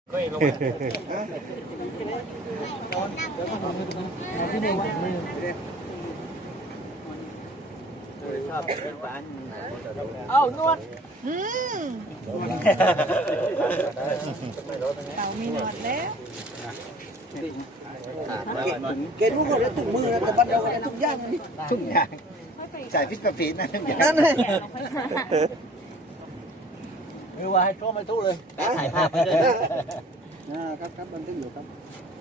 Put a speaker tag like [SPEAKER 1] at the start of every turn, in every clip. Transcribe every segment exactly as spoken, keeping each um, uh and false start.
[SPEAKER 1] เอานวด
[SPEAKER 2] อืมเต่ามีหนวดแล้ว
[SPEAKER 1] เกณฑ์รู้หมดแล้วถุงมือแล้วแต่บ้านเราก็ทุกอย่างทุกอย่างใส่ฟิตกระฟีนะนั่นเลยไม่ว่าให้โชว์ไม่ทุกเลยถ่ายภาพไปเลยครับครับมันต้องอยู่ครับ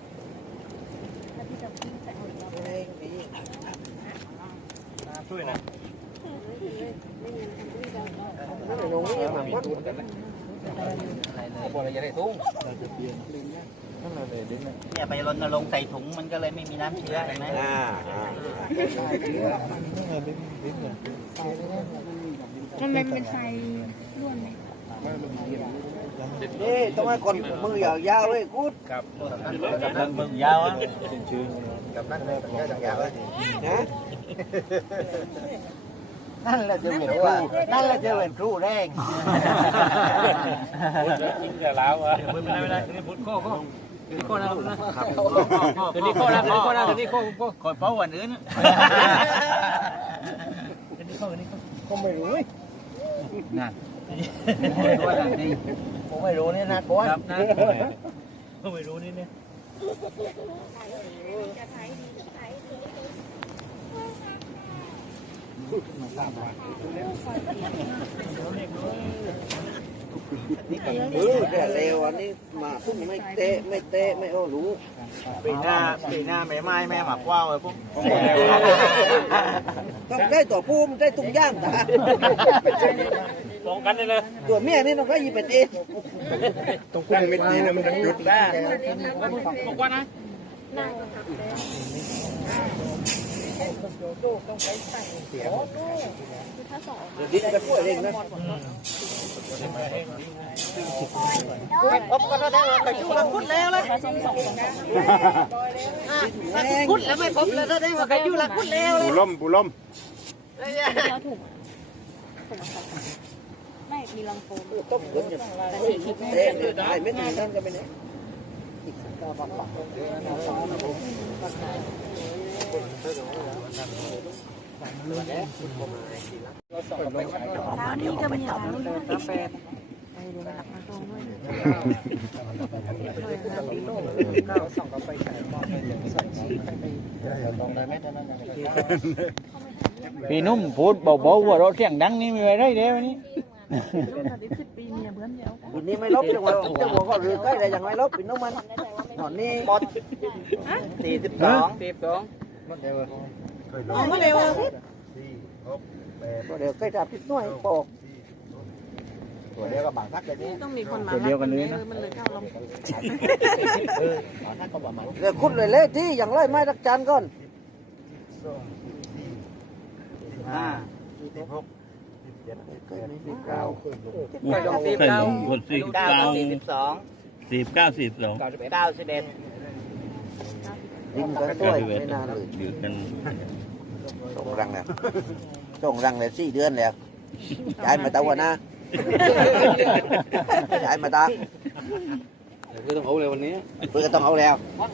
[SPEAKER 1] ช่วยนะนั่นแหละน้องนี่มาวัดบอกอะไรจะได้ทุ่งเนี่ยไปรณรงค์ใส่ถุงมันก็เลยไม่มีน้ำเชื้อเห็นไหมอ่า
[SPEAKER 2] มันเป็นเป็นไฟร่วนไหม
[SPEAKER 1] นี่ต้องให้คนมือยาวๆเลยกูดครับมือยาวอ่ะชื่อกับนั่นเลยกับนั่นยาวเลยนะนั่นแหละจะเป็นครูนั่นแหละจะเป็นครูแรงกินแต่แล้วอ่ะไม่ได้ไม่ได้นี่พุทธข้อข้อนี่ข้อนะนะครับเดี๋ยวนี้ข้อนะเดี๋ยวนี้ข้อนะเดี๋ยวนี้ข้อข้อคอยเป้าวันอื่นนะเดี๋ยวนี้ข้อเดี๋ยวนี้ข้อข้อไม่รู้นั่นผมไม่รู้นี่นะก้อนครับนะผมไม่รู้นี่เนี่ยเออแต่เร็วอันนี้มาพุ่งไม่เตะไม่เตะไม่โอ้รู้ปีหน้าปีหน้าแม่ไม้แม่หมากว้าวเลยพวกต้องได้ตัวพุ่มได้ตุ้งย่างตาลองกันเลยเลยตัวเมียนี่ต้องได้ยี่เป็นเอตรงกุ้งเม็ดนี้นะมันหยุดได้บอกว่านะเดี๋ยวดิ้นจะพูดเองนะพบกันได้ไปจู่ละคุดแล้วเลยคุดแล้วไม่พบแล้วได้ไปจู่ละคุดแล้ว
[SPEAKER 3] ปูล้มปูล้ม
[SPEAKER 2] ไม่มีลังโฟม
[SPEAKER 1] ต้มกุ้งอย่างเตะได้ไม่ดีนั่นก็ไม่เนี่ย
[SPEAKER 2] ร้านนี้ก็มีร้านกาแฟ
[SPEAKER 1] พี่นุ่มพูดเบาๆว่ารถเสียงดังนี่มีอะไรได้วันนี้วันนี้ไม่ลบจังหวะจังหวะก็รือใกล้อะไรอย่างไรลบพี่นุ่มมันหนอนนี่หมดสี่สิบสองสี่สิบสองหมดเดียวหมดเดียวหมดเดียวใกล้จะพิษน้อยปอกตัวเดียวกับบางทักเลยนี่
[SPEAKER 2] ต้องมีคนมา
[SPEAKER 1] ตัวเดียวกันเลยนะ
[SPEAKER 2] มันเลยเข้าลง
[SPEAKER 1] เออบางทักก็ประมาณเดี๋ยวคุดเลยเละที่อย่างไรไม่รักจานก่อนห้าสิบหกสิบเจ็ดสิบเก้าสิบเก้าสิบเก้าสี่สิบสอง
[SPEAKER 3] สี่เก้าสี่สอง
[SPEAKER 1] เก้าสิบเอ็ดดิ้นกันด้วยไม่นานเลย
[SPEAKER 3] อยู่กัน
[SPEAKER 1] ส่งรังแล้วส่งรังแล้วสี่เดือนแล้วย้ายมาตะวันนะย้ายมาตาคือต้องเอาแล้ววันนี้เพื่อต้องเอาแล้ว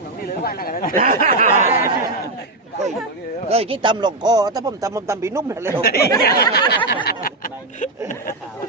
[SPEAKER 1] เคยคิดทำหลงคอแต่ผมทำผมทำปีนุ่มเลย